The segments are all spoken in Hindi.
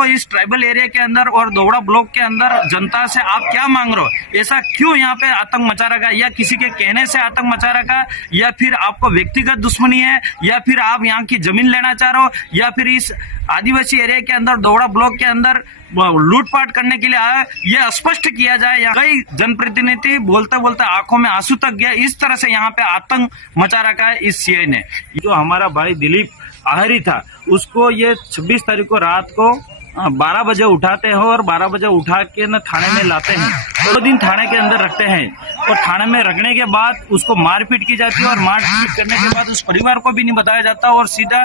आपको इस ट्राइबल एरिया के अंदर और दोवड़ा ब्लॉक के अंदर जनता से आप क्या मांग रहे हो? ऐसा क्यों यहाँ पे आतंक मचा रखा, या किसी के कहने से आतंक मचा रखा, या फिर आपको व्यक्तिगत दुश्मनी है, या फिर आप यहाँ की जमीन लेना चाह रहे हो, या फिर इस आदिवासी एरिया के अंदर दोवड़ा ब्लॉक के अंदर लूटपाट करने के लिए आया, ये स्पष्ट किया जाए। कई जनप्रतिनिधि बोलते बोलते आंखों में आंसू तक गया। इस तरह से यहाँ पे आतंक मचा रखा है इस सीआई ने। जो हमारा भाई दिलीप आहरी था, उसको ये 26 तारीख को रात को 12 बजे उठाते हैं और 12 बजे उठा के न थाने में लाते हैं। 2 दिन थाने के अंदर रखते हैं और थाने में रखने के बाद उसको मारपीट की जाती है और मारपीट करने के बाद उस परिवार को भी नहीं बताया जाता और सीधा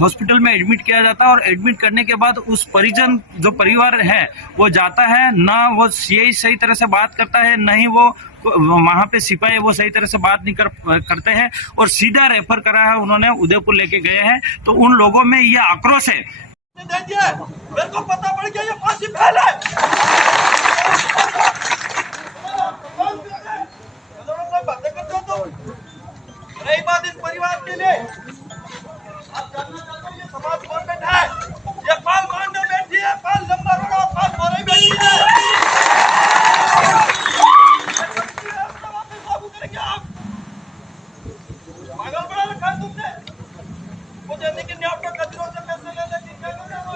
हॉस्पिटल में एडमिट किया जाता है। और एडमिट करने के बाद उस परिजन जो परिवार है वो जाता है, ना वो सीआई सही तरह से बात करता है, न ही वो वहाँ पे सिपाही वो सही तरह से बात नहीं करते हैं और सीधा रेफर करा है उन्होंने, उदयपुर लेके गए हैं। तो उन लोगों में ये आक्रोश है। मेरे को पता पड़ गया ये फांसी फैल है। बातें करते हो तुम, रही बात इस परिवार के लिए, आप जानना चाहते हो ये समाज कौन बैठा है? ये पाल मांडो बैठी है, पाल लंबा रोड़ा, पाल मोरे बैठी है। पागल बना रखा है तुमने। वो जैसे कि न्याय का कचरों से पैसे लेने की क्या कर रहे हो?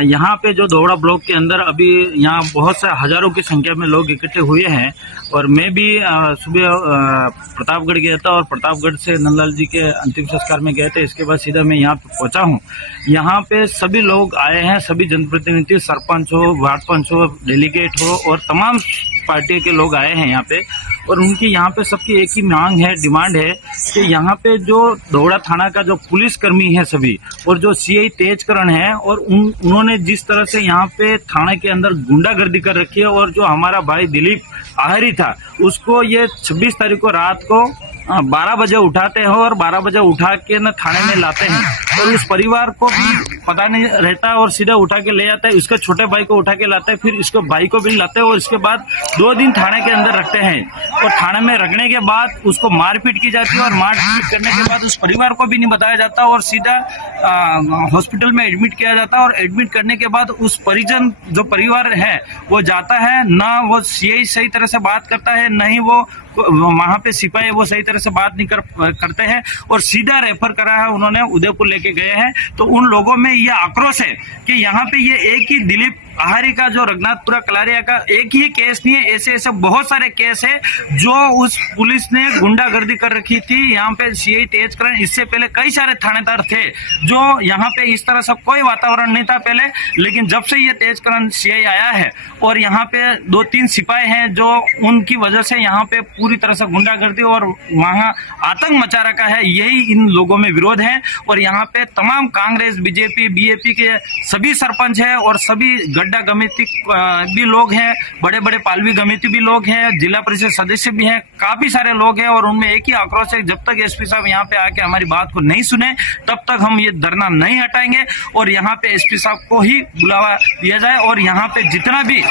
यहाँ पे जो दोवड़ा ब्लॉक के अंदर अभी यहाँ बहुत से हजारों की संख्या में लोग इकट्ठे हुए हैं और मैं भी सुबह प्रतापगढ़ गया था और प्रतापगढ़ से नंदलाल जी के अंतिम संस्कार में गए थे। इसके बाद सीधा मैं यहाँ पे पहुँचा हूँ। यहाँ पे सभी लोग आए हैं, सभी जनप्रतिनिधि, सरपंच हो, वार्ड पंच हो, डेलीगेट हो और तमाम पार्टी के लोग आए हैं यहाँ पे। और उनकी यहाँ पे सबकी एक ही मांग है, डिमांड है कि यहाँ पे जो दोवड़ा थाना का जो पुलिसकर्मी है सभी, और जो सीआई तेजकरण है, और उन्होंने जिस तरह से यहाँ पे थाने के अंदर गुंडागर्दी कर रखी है, और जो हमारा भाई दिलीप आहरी था उसको ये 26 तारीख को रात को 12 बजे उठाते हैं और 12 बजे उठा के न थाने में लाते हैं और उस परिवार को भी पता नहीं रहता और सीधा उठा के ले जाता है। इसके छोटे भाई को उठा के लाता है, फिर इसको भाई को भी लाते हैं और इसके बाद 2 दिन थाने के अंदर रखते हैं और थाने में रखने के बाद उसको मारपीट की जाती है और मारपीट करने के बाद उस परिवार को भी नहीं बताया जाता और सीधा हॉस्पिटल में एडमिट किया जाता है। और एडमिट करने के बाद उस परिजन जो परिवार है वो जाता है, ना वो सीआई सही तरह से बात करता है, न ही वो वहाँ पे सिपाही वो सही तरह से बात नहीं करते हैं और सीधा रेफर करा है उन्होंने, उदयपुर लेके गए हैं। तो उन लोगों में ये आक्रोश है कि यहाँ पे ये एक ही दिलीप आहरी का, जो रघुनाथपुरा कलारिया का एक ही केस नहीं है, ऐसे ऐसे बहुत सारे केस है जो उस पुलिस ने गुंडागर्दी कर रखी थी। यहाँ पे सीआई तेजकरण, इससे पहले कई सारे थानेदार थे जो यहाँ पे इस तरह से कोई वातावरण नहीं था पहले, लेकिन जब से ये तेजकरण सीआई आया है और यहाँ पे 2-3 सिपाही हैं जो उनकी वजह से यहाँ पे पूरी तरह से गुंडागर्दी और वहाँ आतंक मचा रखा है। यही इन लोगों में विरोध है। और यहाँ पे तमाम कांग्रेस, बीजेपी, बीएपी के सभी सरपंच है और सभी गड्ढा कमेटी भी लोग हैं, बड़े बड़े पालवी कमेटी भी लोग हैं, जिला परिषद सदस्य भी हैं, काफी सारे लोग हैं। और उनमें एक ही आक्रोश है, जब तक एसपी साहब यहाँ पे आके हमारी बात को नहीं सुने तब तक हम ये धरना नहीं हटाएंगे और यहाँ पे एसपी साहब को ही बुलावा दिया जाए। और यहाँ पे जितना भी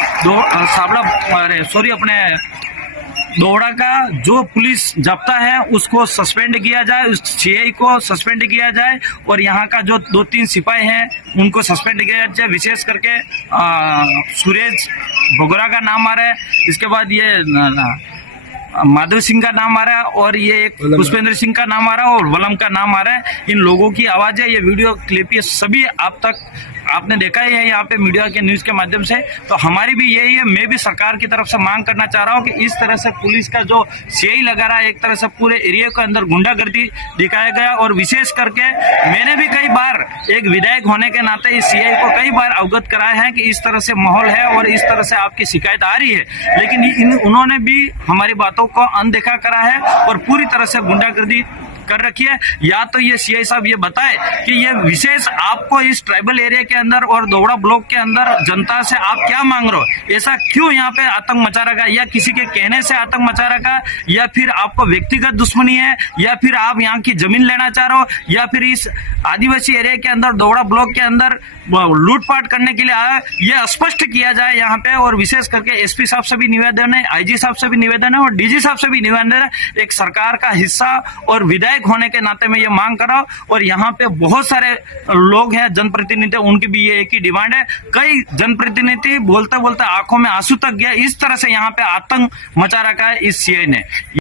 दोवड़ा का जो पुलिस जब्ता है उसको सस्पेंड किया जाए, उस सीआई को सस्पेंड किया जाए और यहाँ का जो 2-3 सिपाही हैं उनको सस्पेंड किया जाए। विशेष करके सुरेश भोगरा का नाम आ रहा है, इसके बाद ये माधव सिंह का नाम आ रहा है और ये एक पुष्पेंद्र सिंह का नाम आ रहा है और वलम का नाम आ रहा है। इन लोगों की आवाज है, ये वीडियो क्लिप ये सभी आप तक आपने देखा ही है यहाँ पे मीडिया के न्यूज के माध्यम से। तो हमारी भी यही है, मैं भी सरकार की तरफ से मांग करना चाह रहा हूँ कि इस तरह से पुलिस का जो सीआई लगा रहा है, एक तरह से पूरे एरिया के अंदर गुंडागर्दी दिखाया गया। और विशेष करके मैंने भी कई बार एक विधायक होने के नाते इस सीआई को कई बार अवगत कराया है कि इस तरह से माहौल है और इस तरह से आपकी शिकायत आ रही है, लेकिन उन्होंने भी हमारी बातों को अनदेखा करा है और पूरी तरह से गुंडागर्दी कर रखी है। या तो ये सीआई साहब ये बताए कि ये विशेष आपको इस ट्राइबल एरिया के अंदर और दोवड़ा ब्लॉक के अंदर जनता से आप क्या मांग रहे हो? ऐसा क्यों यहाँ पे आतंक मचा रखा, या किसी के कहने से आतंक मचा रखा, या फिर आपको व्यक्तिगत दुश्मनी है, या फिर आप यहाँ की जमीन लेना चाह रहे हो, या फिर इस आदिवासी एरिया के अंदर दोवड़ा ब्लॉक के अंदर लूटपाट करने के लिए आया, ये स्पष्ट किया जाए यहाँ पे। और विशेष करके एसपी साहब से भी निवेदन है, आईजी साहब से भी निवेदन है और डीजी साहब से भी निवेदन है। एक सरकार का हिस्सा और विधायक विधायक होने के नाते मैं ये मांग कर रहा हूँ। और यहाँ पे बहुत सारे लोग हैं, जनप्रतिनिधि, उनकी भी ये एक ही डिमांड है। कई जनप्रतिनिधि बोलते बोलते आंखों में आंसू तक गया। इस तरह से यहाँ पे आतंक मचा रखा है इस सीआई ने।